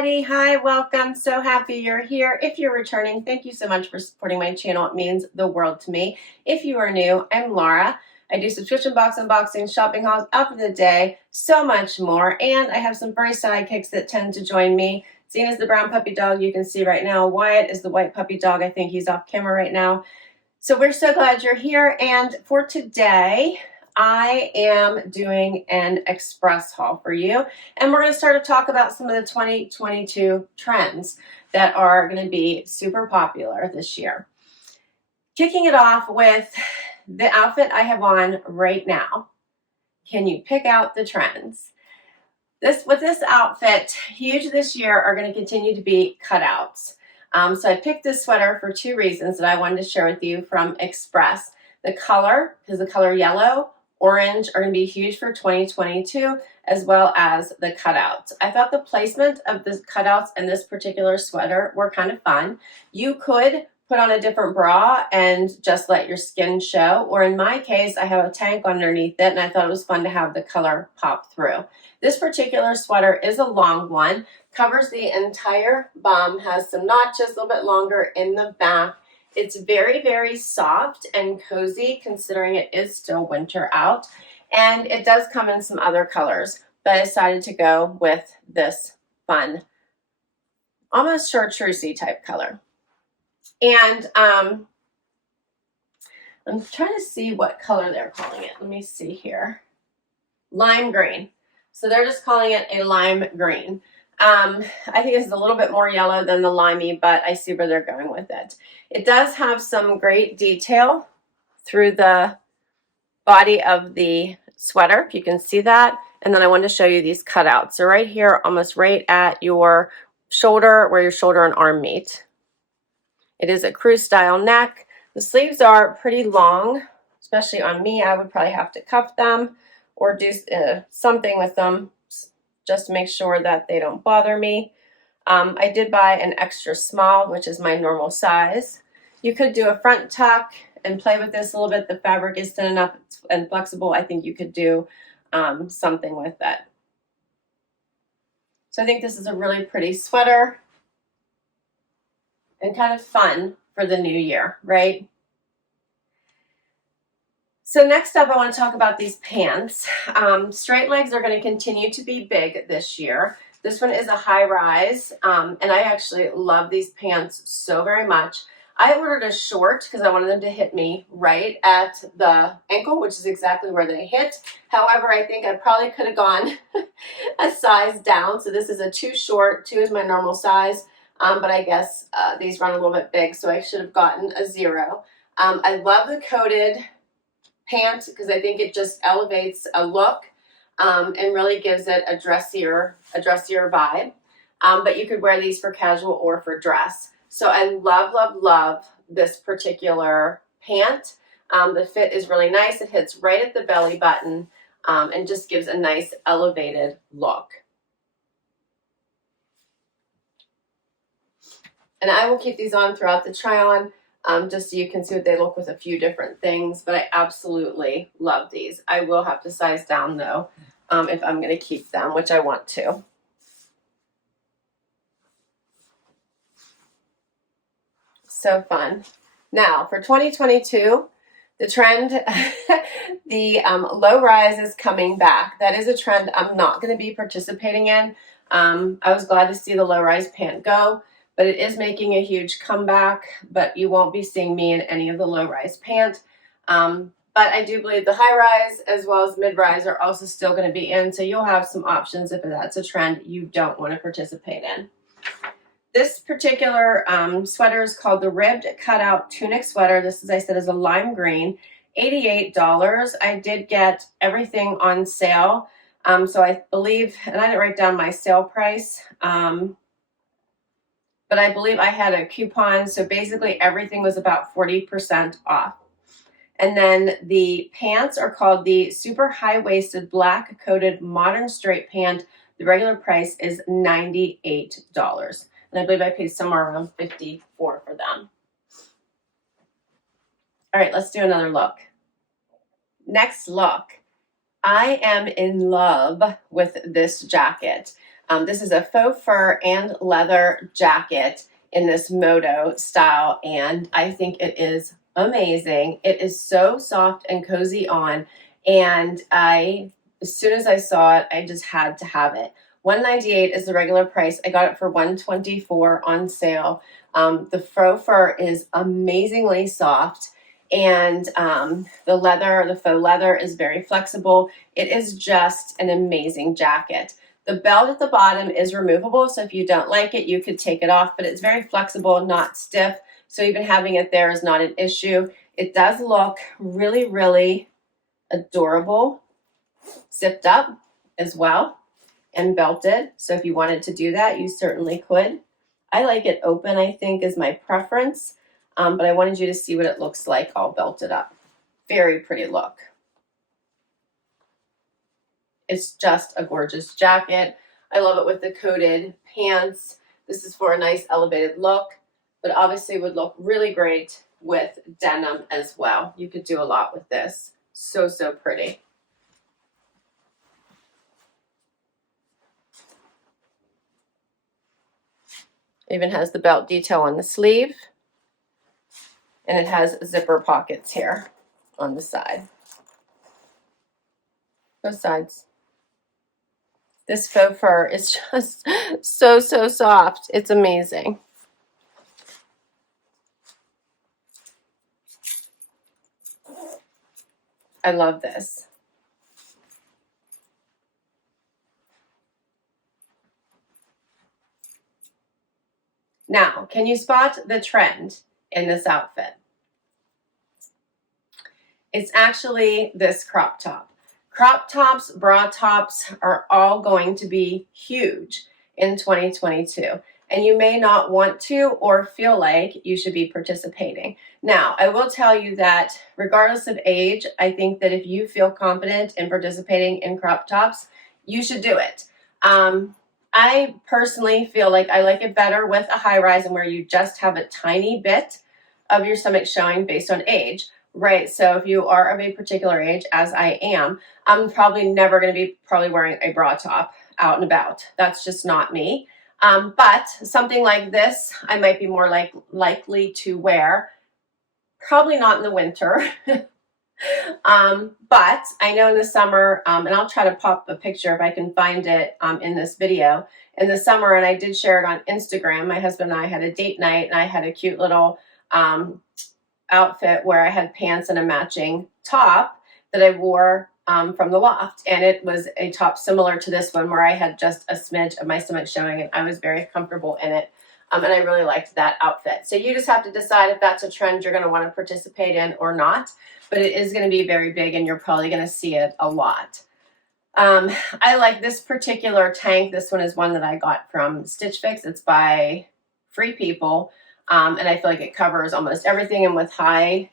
everybody. Hi, welcome. So happy you're here. If you're returning, thank you so much for supporting my channel. It means the world to me. If you are new, I'm Laura. I do subscription box unboxing, shopping hauls, outfit of the day, so much more. And I have some furry sidekicks that tend to join me. Zena's the brown puppy dog you can see right now. Wyatt is the white puppy dog. I think he's off camera right now. So we're so glad you're here. And for today, I am doing an express haul for you, and we're going to start to talk about some of the 2022 trends that are going to be super popular this year. Kicking it off with the outfit I have on right now. Can you pick out the trends? With this outfit, huge this year are going to continue to be cutouts. So I picked this sweater for two reasons that I wanted to share with you from Express. The color, because the color yellow, orange are going to be huge for 2022, as well as the cutouts. I thought the placement of the cutouts in this particular sweater were kind of fun. You could put on a different bra and just let your skin show, or in my case, I have a tank underneath it, and I thought it was fun to have the color pop through. This particular sweater is a long one, covers the entire bum, has some notches, a little bit longer in the back. It's very, very soft and cozy considering it is still winter out. And it does come in some other colors, but I decided to go with this fun, almost chartreusey type color. And I'm trying to see what color they're calling it. Let me see here. Lime green. So they're just calling it a lime green. I think it's a little bit more yellow than the limey, but I see where they're going with it. It does have some great detail through the body of the sweater, if you can see that. And then I wanted to show you these cutouts. So right here, almost right at your shoulder, where your shoulder and arm meet. It is a crew style neck. The sleeves are pretty long, especially on me. I would probably have to cuff them or do something with them just to make sure that they don't bother me. I did buy an extra small, which is my normal size. You could do a front tuck and play with this a little bit. The fabric is thin enough and flexible. I think you could do something with that. So I think this is a really pretty sweater and kind of fun for the new year, right? So next up, I want to talk about these pants. Straight legs are going to continue to be big this year. This one is a high rise, and I actually love these pants so very much. I ordered a short because I wanted them to hit me right at the ankle, which is exactly where they hit. However, I think I probably could have gone a size down. So this is a 2 short, 2 is my normal size, but I guess these run a little bit big, so I should have gotten a 0. I love the coated pant because I think it just elevates a look and really gives it a dressier vibe. But you could wear these for casual or for dress. So I love, love, love this particular pant. The fit is really nice. It hits right at the belly button and just gives a nice elevated look. And I will keep these on throughout the try on. Just so you can see what they look with a few different things, but I absolutely love these. I will have to size down though if I'm going to keep them, which I want to. So fun. Now for 2022, the trend, the low rise is coming back. That is a trend I'm not going to be participating in. I was glad to see the low rise pant go. But it is making a huge comeback, but you won't be seeing me in any of the low-rise pant. But I do believe the high-rise as well as mid-rise are also still going to be in, so you'll have some options if that's a trend you don't want to participate in. This particular sweater is called the Ribbed Cutout Tunic Sweater. This, as I said, is a lime green, $88. I did get everything on sale, so I believe, and I didn't write down my sale price, but I believe I had a coupon, so basically everything was about 40% off. And then the pants are called the Super High-Waisted Black Coated Modern Straight Pant. The regular price is $98. And I believe I paid somewhere around $54 for them. All right, let's do another look. Next look. I am in love with this jacket. This is a faux fur and leather jacket in this moto style, and I think it is amazing. It is so soft and cozy on, and as soon as I saw it, I just had to have it. $198 is the regular price. I got it for $124 on sale. The faux fur is amazingly soft, and the faux leather is very flexible. It is just an amazing jacket. The belt at the bottom is removable, so if you don't like it, you could take it off, but it's very flexible, not stiff, so even having it there is not an issue. It does look really, really adorable, zipped up as well and belted, so if you wanted to do that, you certainly could. I like it open, I think, is my preference, but I wanted you to see what it looks like all belted up. Very pretty look. It's just a gorgeous jacket. I love it with the coated pants. This is for a nice elevated look, but obviously would look really great with denim as well. You could do a lot with this. So, so pretty. Even has the belt detail on the sleeve, and it has zipper pockets here on the side. Both sides. This faux fur is just so, so soft. It's amazing. I love this. Now, can you spot the trend in this outfit? It's actually this crop top. Crop tops, bra tops are all going to be huge in 2022, and you may not want to or feel like you should be participating. Now, I will tell you that regardless of age, I think that if you feel confident in participating in crop tops, you should do it. I personally feel like I like it better with a high rise and where you just have a tiny bit of your stomach showing based on age. Right, so if you are of a particular age, as I am, I'm probably never going to be wearing a bra top out and about. That's just not me. But something like this, I might be more likely to wear. Probably not in the winter. But I know in the summer, and I'll try to pop a picture if I can find it in this video. In the summer, and I did share it on Instagram, my husband and I had a date night, and I had a cute little outfit where I had pants and a matching top that I wore from the loft, and it was a top similar to this one where I had just a smidge of my stomach showing, and I was very comfortable in it, and I really liked that outfit. So you just have to decide if that's a trend you're going to want to participate in or not, but it is going to be very big and you're probably going to see it a lot. I like this particular tank. This one is one that I got from Stitch Fix. It's by Free People. And I feel like it covers almost everything, and with high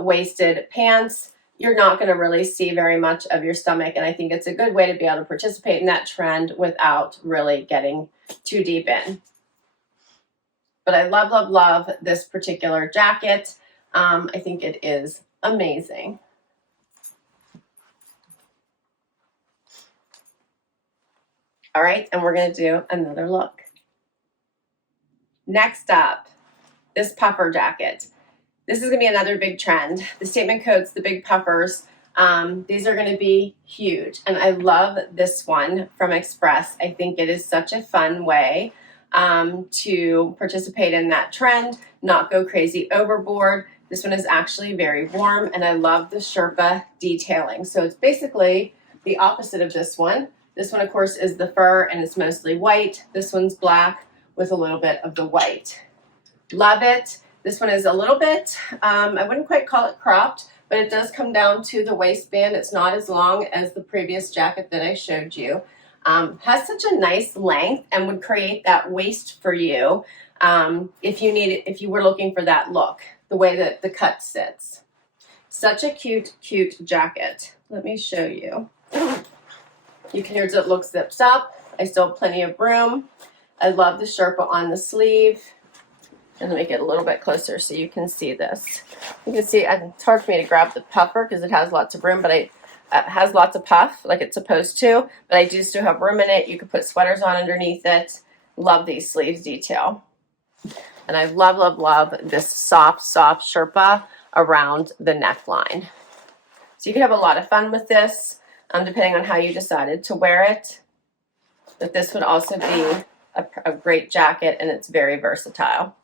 waisted pants, you're not going to really see very much of your stomach, and I think it's a good way to be able to participate in that trend without really getting too deep in. But I love, love, love this particular jacket. I think it is amazing. All right, and we're going to do another look. Next up, this puffer jacket. This is going to be another big trend. The statement coats, the big puffers, these are going to be huge. And I love this one from Express. I think it is such a fun way to participate in that trend, not go crazy overboard. This one is actually very warm, and I love the Sherpa detailing. So it's basically the opposite of this one. This one, of course, is the fur, and it's mostly white. This one's black with a little bit of the white. Love it. This one is a little bit, I wouldn't quite call it cropped, but it does come down to the waistband. It's not as long as the previous jacket that I showed you. Has such a nice length and would create that waist for you if you were looking for that look, the way that the cut sits. Such a cute, cute jacket. Let me show you. You can hear it looks zips up. I still have plenty of room. I love the Sherpa on the sleeve. And let me get a little bit closer so you can see this. You can see, it's hard for me to grab the puffer because it has lots of room, but has lots of puff like it's supposed to, but I do still have room in it. You could put sweaters on underneath it. Love these sleeves detail. And I love, love, love this soft, soft Sherpa around the neckline. So you can have a lot of fun with this, depending on how you decided to wear it. But this would also be a great jacket, and it's very versatile.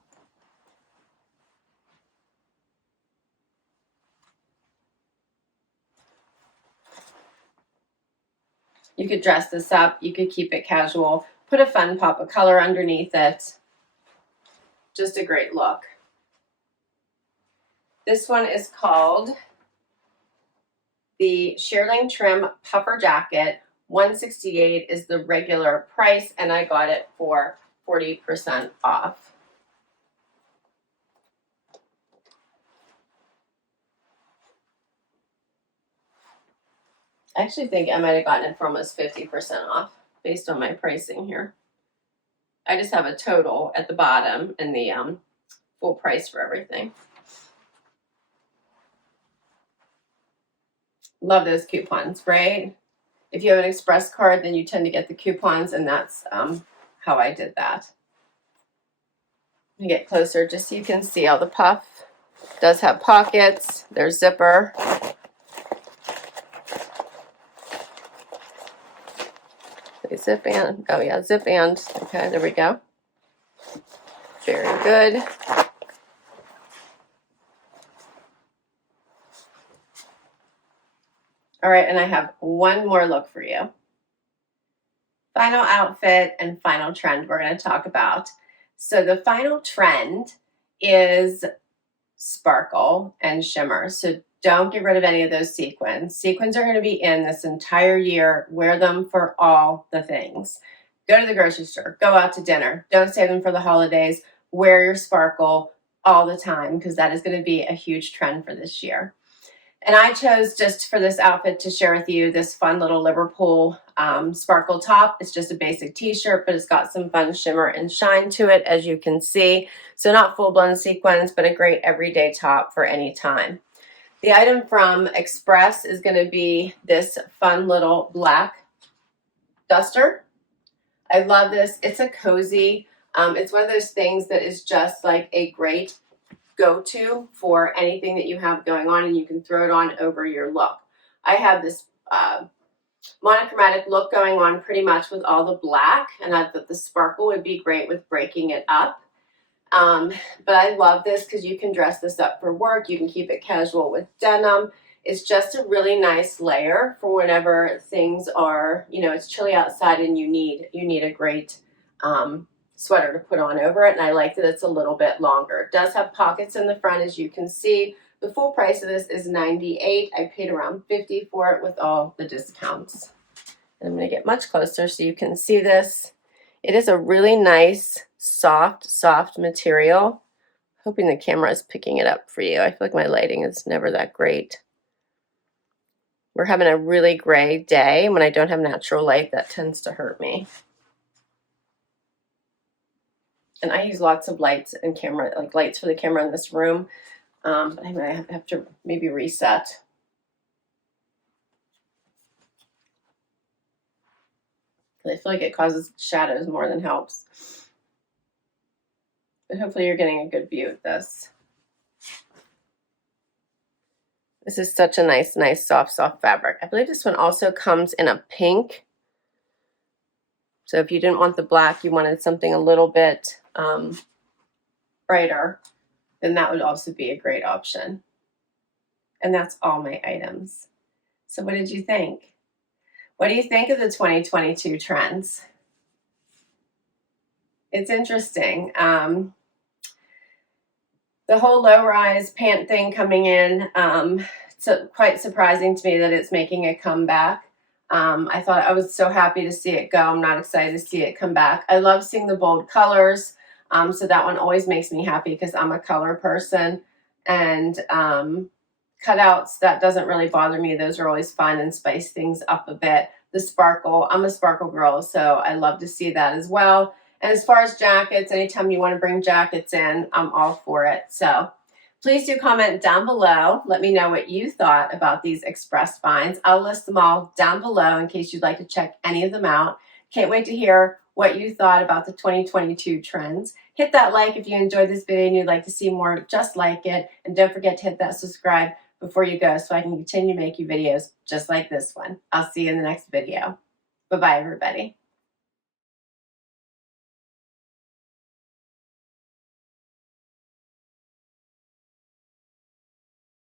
You could dress this up. You could keep it casual. Put a fun pop of color underneath it. Just a great look. This one is called the shearling trim puffer jacket. $168 is the regular price, and I got it for 40% off. I actually think I might have gotten it for almost 50% off based on my pricing here. I just have a total at the bottom and the full price for everything. Love those coupons, right? If you have an express card, then you tend to get the coupons, and that's how I did that. Let me get closer just so you can see all the puff. It does have pockets. There's zipper. Zip and, oh yeah, zip and, okay, there we go. Very good. All right, and I have one more look for you. Final outfit and final trend we're going to talk about. So the final trend is sparkle and shimmer. So don't get rid of any of those sequins. Sequins are going to be in this entire year. Wear them for all the things. Go to the grocery store. Go out to dinner. Don't save them for the holidays. Wear your sparkle all the time, because that is going to be a huge trend for this year. And I chose just for this outfit to share with you this fun little Liverpool sparkle top. It's just a basic t-shirt, but it's got some fun shimmer and shine to it, as you can see. So not full-blown sequins, but a great everyday top for any time. The item from Express is going to be this fun little black duster. I love this. It's a cozy. It's one of those things that is just like a great go-to for anything that you have going on, and you can throw it on over your look. I have this monochromatic look going on pretty much with all the black, and I thought the sparkle would be great with breaking it up. But I love this because you can dress this up for work. You can keep it casual with denim. It's just a really nice layer for whenever things are, you know, it's chilly outside and you need a great sweater to put on over it. And I like that it's a little bit longer. It does have pockets in the front, as you can see. The full price of this is $98. I paid around $50 for it with all the discounts. And I'm going to get much closer so you can see this. It is a really nice, soft material. Hoping the camera is picking it up for you. I feel like my lighting is never that great. We're having a really gray day. When I don't have natural light, that tends to hurt me. And I use lots of lights and camera, like lights for the camera in this room. But I might have to maybe reset. I feel like it causes shadows more than helps. But hopefully you're getting a good view of this. This is such a nice, soft fabric. I believe this one also comes in a pink. So if you didn't want the black, you wanted something a little bit brighter, then that would also be a great option. And that's all my items. So what did you think? What do you think of the 2022 trends? It's interesting. The whole low-rise pant thing coming in, it's quite surprising to me that it's making a comeback. I was so happy to see it go. I'm not excited to see it come back. I love seeing the bold colors. So that one always makes me happy because I'm a color person. And cutouts, that doesn't really bother me. Those are always fun and spice things up a bit. The sparkle, I'm a sparkle girl, so I love to see that as well. And as far as jackets, anytime you want to bring jackets in, I'm all for it. So Please do comment down below. Let me know what you thought about these express finds. I'll list them all down below in case you'd like to check any of them out. Can't wait to hear what you thought about the 2022 trends. Hit that like if you enjoyed this video and you'd like to see more just like it. And don't forget to hit that subscribe before you go so I can continue to make you videos just like this one. I'll see you in the next video. Bye-bye, everybody.